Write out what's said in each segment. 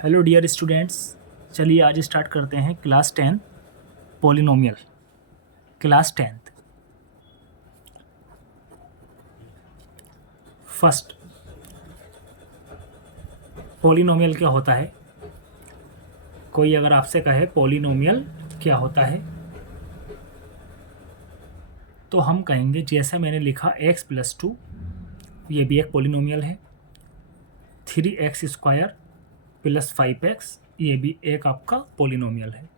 Hello dear students, चलिए आज start करते हैं class 10 polynomial. Class 10th first, polynomial क्या होता है। कोई अगर आपसे कहे पॉलिनोमियल क्या होता है तो हम कहेंगे जैसे मैंने लिखा x+2, ये भी एक पॉलिनोमियल है। 3x² + 5x, ये भी एक आपका पॉलिनोमियल है।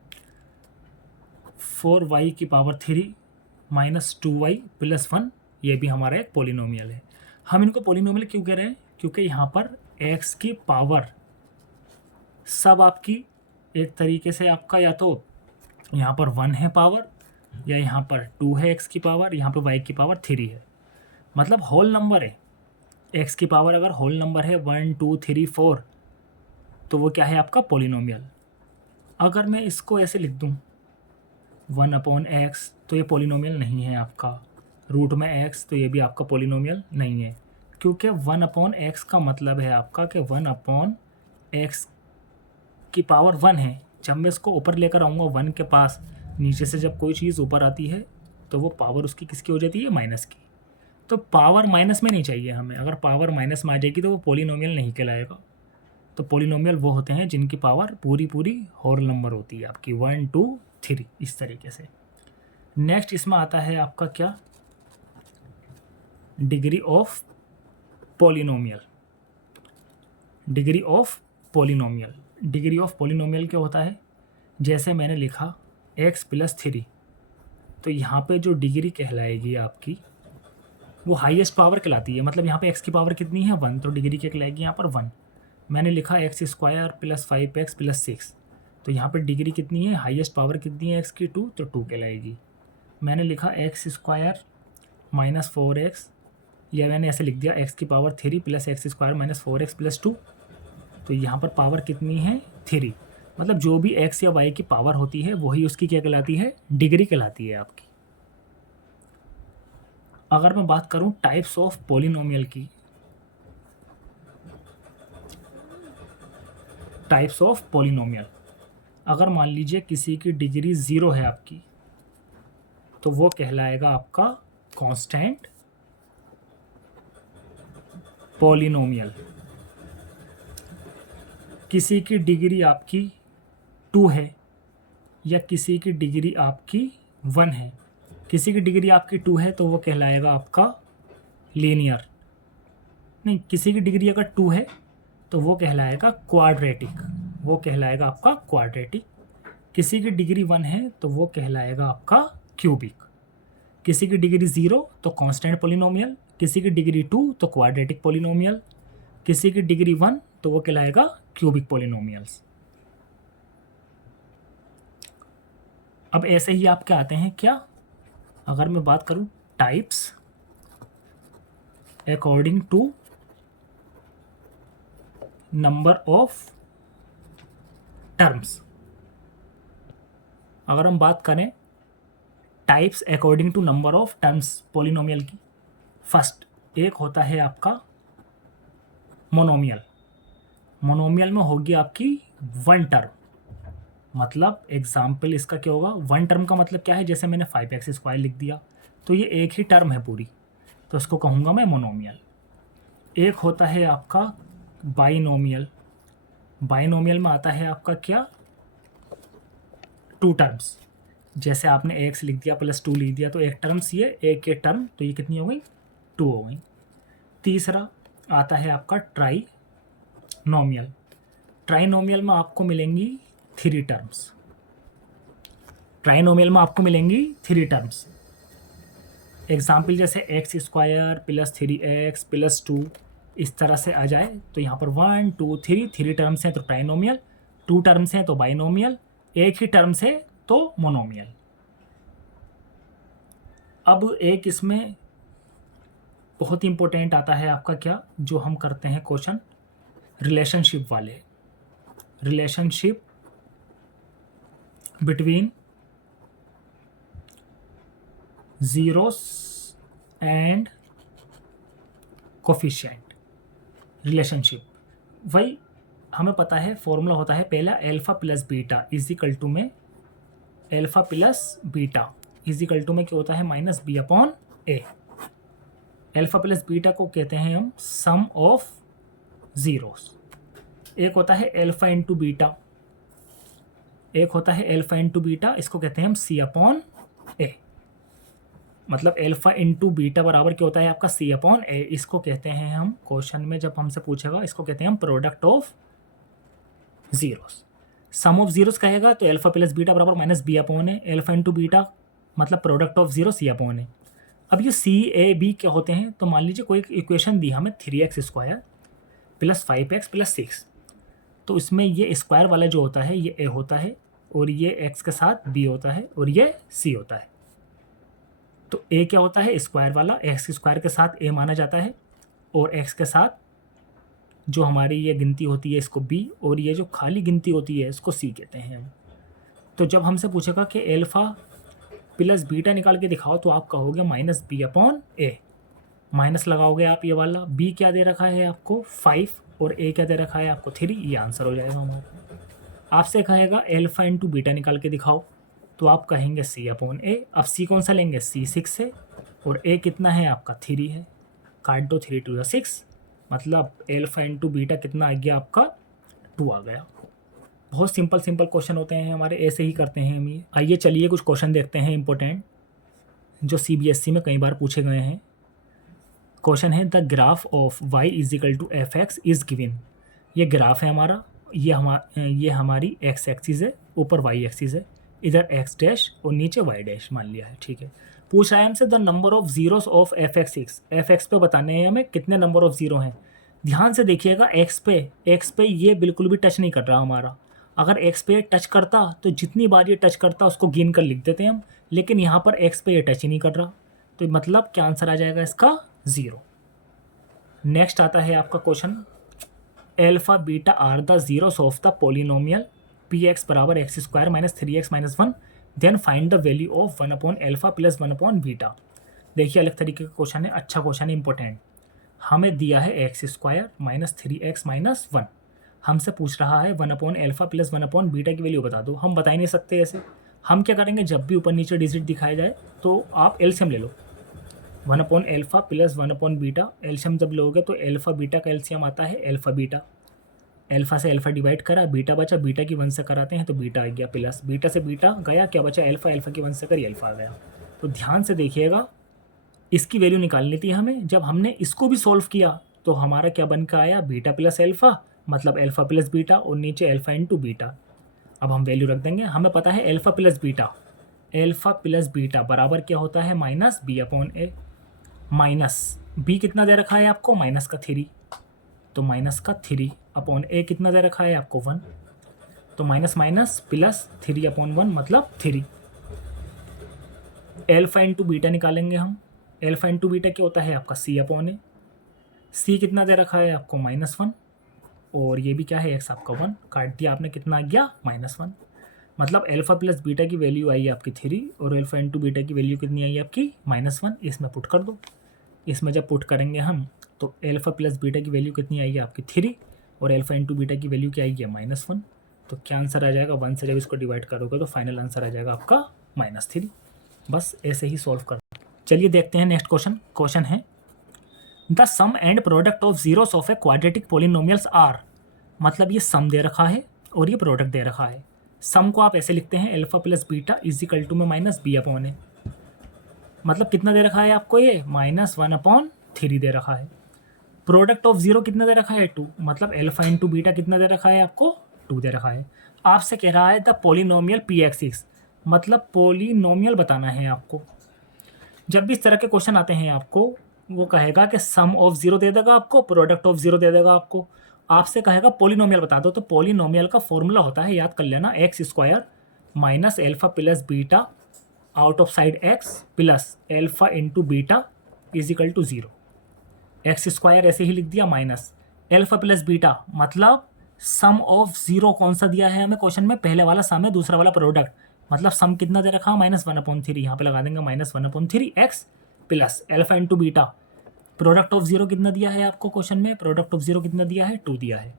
4y³ - 2y + 1, ये भी हमारा एक पॉलिनोमियल है। हम इनको पॉलिनोमियल क्यों कह रहे हैं? क्योंकि यहाँ पर x की पावर सब आपकी एक तरीके से आपका या तो यहाँ पर 1 है पावर, या यहाँ पर 2 है x की पावर, यहाँ पर y की पावर 3 है। मतलब होल नंबर है। x की पावर अगर होल नंबर है 1 2 3 4, तो वो क्या है आपका पॉलिनोमियल। अगर मैं इसको ऐसे लिख दूँ 1/x, तो ये पॉलिनोमियल नहीं है आपका। रूट में x, तो ये भी आपका पॉलिनोमियल नहीं है, क्योंकि 1/x का मतलब है आपका कि 1/x की पावर 1 है। जब मैं इसको ऊपर लेकर आऊँगा 1 के पास, नीचे से जब कोई चीज़ ऊपर आती है तो वो पावर उसकी किसकी हो जाती है? माइनस की। तो पावर माइनस में नहीं चाहिए हमें। अगर पावर माइनस में आ जाएगी तो वो पॉलिनोमियल नहीं कहलाएगा। तो पॉलिनोमियल वो होते हैं जिनकी पावर पूरी पूरी होल नंबर होती है आपकी 1 2 3, इस तरीके से। नेक्स्ट इसमें आता है आपका क्या? Degree of polynomial. Degree of polynomial, degree of polynomial क्या होता है? जैसे मैंने लिखा x+3, तो यहाँ पे जो डिग्री कहलाएगी आपकी वो हाईएस्ट पावर कहलाती है। मतलब यहाँ पे x की पावर कितनी है? 1, तो डिग्री क्या कहलाएगी यहाँ पर? 1। मैंने लिखा x² + 5x + 6, तो यहाँ पे डिग्री कितनी है? हाईएस्ट पावर कितनी है x की? 2, तो 2 कहलाएगी। मैंने लिखा x² - 4x, या मैंने ऐसे लिख दिया x की पावर 3 + x² - 4x + 2, तो यहाँ पर पावर कितनी है? 3। मतलब जो भी x या y की पावर होती है वही उसकी क्या कहलाती है? डिग्री कहलाती है आपकी। अगर मैं बात करूं टाइप्स ऑफ पॉलिनोमियल की, टाइप्स ऑफ पॉलिनोमियल, अगर मान लीजिए किसी की डिग्री 0 है आपकी, तो वो कहलाएगा आपका कांस्टेंट पॉलिनोमियल। किसी की डिग्री आपकी 2 है, या किसी की डिग्री आपकी 1 है, किसी की डिग्री आपकी 2 है तो वो कहलाएगा आपका लीनियर। नहीं, किसी की डिग्री अगर 2 है तो वो कहलाएगा क्वाड्रेटिक, वो कहलाएगा आपका क्वाड्रेटिक। किसी की डिग्री 1 है तो वो कहलाएगा आपका क्यूबिक। किसी की डिग्री 0 तो कांस्टेंट पॉलिनोमियल, किसी की डिग्री 2 तो क्वाड्रेटिक पॉलिनोमियल, किसी की डिग्री 1 तो वो कहलाएगा क्यूबिक पॉलिनोमियल्स। अब ऐसे ही आपके आते हैं क्या? अगर मैं बात करूं types according to number of terms. अगर हम बात करें types according to number of terms polynomial की, फर्स्ट एक होता है आपका मोनोमियल। मोनोमियल में होगी आपकी 1 टर्म। मतलब एग्जाम्पल इसका क्या होगा? 1 टर्म का मतलब क्या है? जैसे मैंने 5x² लिख दिया, तो ये एक ही टर्म है पूरी, तो इसको कहूँगा मैं मोनोमियल। एक होता है आपका बाइनोमियल। बाइनोमियल में आता है आपका क्या? 2 टर्म्स। जैसे आपने x लिख दिया +2 लिख दिया, तो एक टर्म्स ये, एक टर्म, तो ये कितनी हो गई? 2 हो गई। तीसरा आता है आपका ट्राइनोमियल। ट्राइनोमियल में आपको मिलेंगी 3 टर्म्स। ट्राइनोमियल में आपको मिलेंगी 3 टर्म्स। एग्जाम्पल जैसे x² + 3x + 2, इस तरह से आ जाए तो यहाँ पर 1 2 3 टर्म्स हैं तो ट्राइनोमियल, 2 टर्म्स हैं तो बाइनोमियल, एक ही टर्म्स है तो मोनोमियल। अब एक इसमें बहुत इंपॉर्टेंट आता है आपका क्या, जो हम करते हैं क्वेश्चन रिलेशनशिप वाले। Relationship between zeros and coefficient. Relationship, वही हमें पता है फॉर्मूला होता है पहला alpha plus beta is equal to में alpha plus beta is equal to में क्या होता है minus B upon A. Alpha plus beta को कहते हैं हम सम ऑफ ज़ीरोस। एक होता है अल्फ़ा इंटू बीटा, एक होता है अल्फ़ा इंटू बीटा, इसको कहते हैं हम सी अपॉन ए। मतलब अल्फ़ा इंटू बीटा बराबर क्या होता है आपका सी अपॉन ए। इसको कहते हैं हम क्वेश्चन में जब हमसे पूछेगा इसको कहते हैं हम product of zeros. Sum of zeros कहेगा तो अल्फ़ा प्लस बीटा बराबर minus B upon A. Alpha into beta मतलब product of zero C upon A. अब ये सी ए बी क्या होते हैं, तो मान लीजिए कोई एक इक्वेशन दी हमें 3x² प्लस 5x प्लस 6, तो इसमें ये स्क्वायर वाला जो होता है ये ए होता है और ये x के साथ b होता है और ये c होता है। तो a क्या होता है स्क्वायर वाला, x स्क्वायर के साथ a माना जाता है और x के साथ जो हमारी ये गिनती होती है इसको b और ये जो खाली गिनती होती है इसको c कहते हैं हम। तो जब हमसे पूछेगा कि अल्फ़ा प्लस बीटा निकाल के दिखाओ तो आप कहोगे माइनस बी अपॉन ए। माइनस लगाओगे आप ये वाला, b क्या दे रखा है आपको 5 और a क्या दे रखा है आपको 3, ये आंसर हो जाएगा हमारा। आपसे कहेगा अल्फ़ा इंटू बीटा निकाल के दिखाओ तो आप कहेंगे सी अपॉन ए। अब सी कौन सा लेंगे, सी 6 है और ए कितना है आपका 3 है। काट दो 3 टू 6, मतलब अल्फ़ा इंटू बीटा कितना आ गया आपका 2 आ गया। बहुत सिंपल क्वेश्चन होते हैं हमारे, ऐसे ही करते हैं हम ये। आइए चलिए कुछ क्वेश्चन देखते हैं इंपॉर्टेंट जो CBSE में कई बार पूछे गए हैं। क्वेश्चन है the graph of y is equal to f x is given. ये ग्राफ है हमारा, ये हमारी x एक्सिस है, ऊपर y एक्सिस है, इधर x डैश और नीचे y डैश मान लिया है, ठीक है। पूछ रहा है हमसे the number of zeros of F x पे बताने हैं हमें कितने नंबर ऑफ जीरो हैं। ध्यान से देखिएगा x पे ये बिल्कुल भी टच नहीं कर रहा हमारा। अगर x पे टच करता तो जितनी बार ये टच करता उसको गिन कर लिख देते हैं हम, लेकिन यहाँ पर x पे ये टच ही नहीं कर रहा, तो मतलब क्या आंसर आ जाएगा इसका 0। नेक्स्ट आता है आपका question alpha beta are the zeros of the polynomial P X बराबर X square minus 3x minus 1, then find the value of 1 upon alpha plus 1 upon beta. देखिए अलग तरीके का क्वेश्चन है, अच्छा क्वेश्चन है, इंपॉर्टेंट। हमें दिया है x square minus 3x minus 1, हमसे पूछ रहा है 1 upon alpha plus 1 upon beta की वैल्यू बता दो। हम बता ही नहीं सकते ऐसे। हम क्या करेंगे, जब भी ऊपर नीचे डिजिट दिखाया जाए तो आप एलसीएम ले लो। 1 upon alpha plus 1 upon beta, LCM जब लोगे तो अल्फ़ा बीटा का एलसीएम आता है अल्फ़ा बीटा। अल्फ़ा से अल्फ़ा डिवाइड करा, बीटा बचा, बीटा की 1 से कराते हैं तो बीटा आ गया, प्लस बीटा से बीटा गया, क्या बचा अल्फ़ा, अल्फ़ा की 1 से करी अल्फ़ा आ गया। तो ध्यान से देखिएगा, इसकी वैल्यू निकालनी थी हमें। जब हमने इसको भी सॉल्व किया तो हमारा क्या बन के आया, बीटा प्लस अल्फ़ा मतलब अल्फ़ा प्लस बीटा और नीचे अल्फ़ा इंटू बीटा। अब हम वैल्यू रख देंगे। हमें पता है अल्फ़ा प्लस बीटा बराबर क्या होता है माइनस बी अपॉन ए। माइनस बी कितना दे रखा है आपको, माइनस का 3, तो माइनस का 3 अपॉन ए कितना दे रखा है आपको 1, तो माइनस माइनस प्लस 3 अपॉन 1 मतलब 3। अल्फ़ा इंटू बीटा निकालेंगे हम। अल्फ़ा इंटू बीटा क्या होता है आपका सी अपॉन ए। सी कितना दे रखा है आपको -1 और ये भी क्या है एक्स आपका 1, काट दिया आपने, कितना आ गया -1। मतलब अल्फ़ा प्लस बीटा की वैल्यू आई आपकी 3 और अल्फ़ा इंटू बीटा की वैल्यू कितनी आई आपकी -1। इसमें पुट कर दो। इसमें जब पुट करेंगे हम तो अल्फ़ा प्लस बीटा की वैल्यू कितनी आएगी आपकी 3 और अल्फ़ा इंटू बीटा की वैल्यू क्या आएगी -1। तो क्या आंसर आ जाएगा, 1 से जब इसको डिवाइड करोगे तो फाइनल आंसर आ जाएगा आपका -3। बस ऐसे ही सॉल्व कर। चलिए देखते हैं नेक्स्ट क्वेश्चन। क्वेश्चन है the sum and product of zeros of a quadratic polynomials are. मतलब ये सम दे रखा है और ये प्रोडक्ट दे रखा है। सम को आप ऐसे लिखते हैं alpha plus beta is equal to में माइनस बी अपॉन ए। मतलब कितना दे रखा है आपको, ये -1/3 दे रखा है। प्रोडक्ट ऑफ जीरो कितना दे रखा है 2, मतलब अल्फ़ा इंटू बीटा कितना दे रखा है आपको 2 दे रखा है। आपसे कह रहा है द पॉलिनोमियल Px6, मतलब पॉलिनोमियल बताना है आपको। जब भी इस तरह के क्वेश्चन आते हैं आपको वो कहेगा कि सम ऑफ जीरो दे देगा आपको, प्रोडक्ट ऑफ जीरो दे देगा आपको, आपसे कहेगा पॉलिनोमियल बता दो। तो पॉलिनोमियल का फॉर्मूला होता है, याद कर लेना, x square minus alpha plus beta out of side x plus alpha into beta is equal to 0। X square ऐसे ही लिख दिया माइनस अल्फ़ा प्लस बीटा, मतलब सम ऑफ जीरो कौन सा दिया है हमें क्वेश्चन में, पहले वाला सम है, दूसरा वाला प्रोडक्ट, मतलब सम कितना दे रखा -1/3। यहाँ पे लगा देंगे -1/3 x plus alpha into beta. Product of zero कितना दिया है आपको क्वेश्चन में, प्रोडक्ट ऑफ जीरो कितना दिया है 2 दिया है।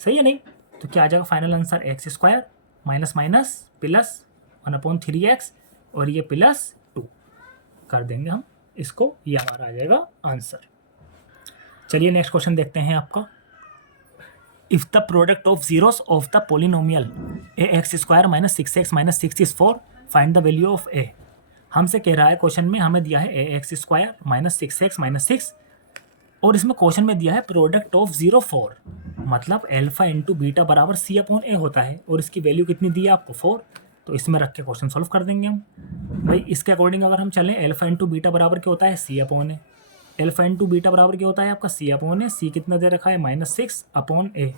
सही है नहीं? तो क्या आ जाएगा final answer x square minus minus plus 1/3x और ये प्लस 2 कर देंगे हम इसको, ये हमारा आ जाएगा आंसर। चलिए नेक्स्ट क्वेश्चन देखते हैं आपका। If the product of zeros of the polynomial ax square minus 6x minus 6 is 4 find the value of a। हमसे कह रहा है क्वेश्चन में, हमें दिया है ax square minus 6x minus 6 और इसमें क्वेश्चन में दिया है प्रोडक्ट ऑफ 0 4, मतलब अल्फा इंटू बीटा बराबर c अपॉन a होता है और इसकी वैल्यू कितनी दी है आपको 4। तो इसमें रख के क्वेश्चन सॉल्व कर देंगे हम। भाई इसके अकॉर्डिंग अगर हम चलें, अल्फा इंटू बीटा बराबर क्या होता है c upon a, alpha into beta बराबर क्या होता है आपका c अपॉन a, c कितना दे रखा है minus 6 upon a,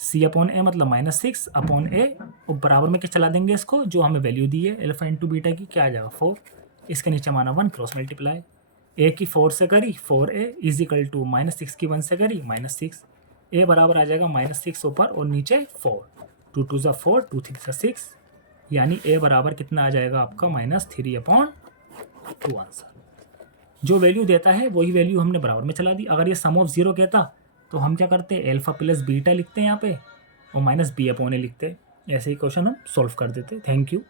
c upon a मतलब माइनस 6 अपॉन a और बराबर में क्या चला देंगे इसको, जो हमें वैल्यू दी है अल्फा इंटू बीटा की, क्या आ जाएगा 4, इसके नीचे माना 1 क्रॉस मल्टीप्लाई, a की 4 से करी 4a is equal to minus 6 की 1 से करी माइनस 6, a बराबर आ जाएगा माइनस 6 ऊपर और नीचे 4, 2 2 ज़ा 4 2 3 ज़ा 6, यानी a बराबर कितना आ जाएगा आपका माइनस 3 अपॉन 2 आंसर। जो वैल्यू देता है वही वैल्यू हमने बराबर में चला दी। अगर ये सम ऑफ 0 कहता तो हम क्या करते, अल्फा प्लस बीटा लिखते हैं यहाँ पे और माइनस b अपॉन a लिखते, ऐसे ही क्वेश्चन हम सॉल्व कर देते। Thank you.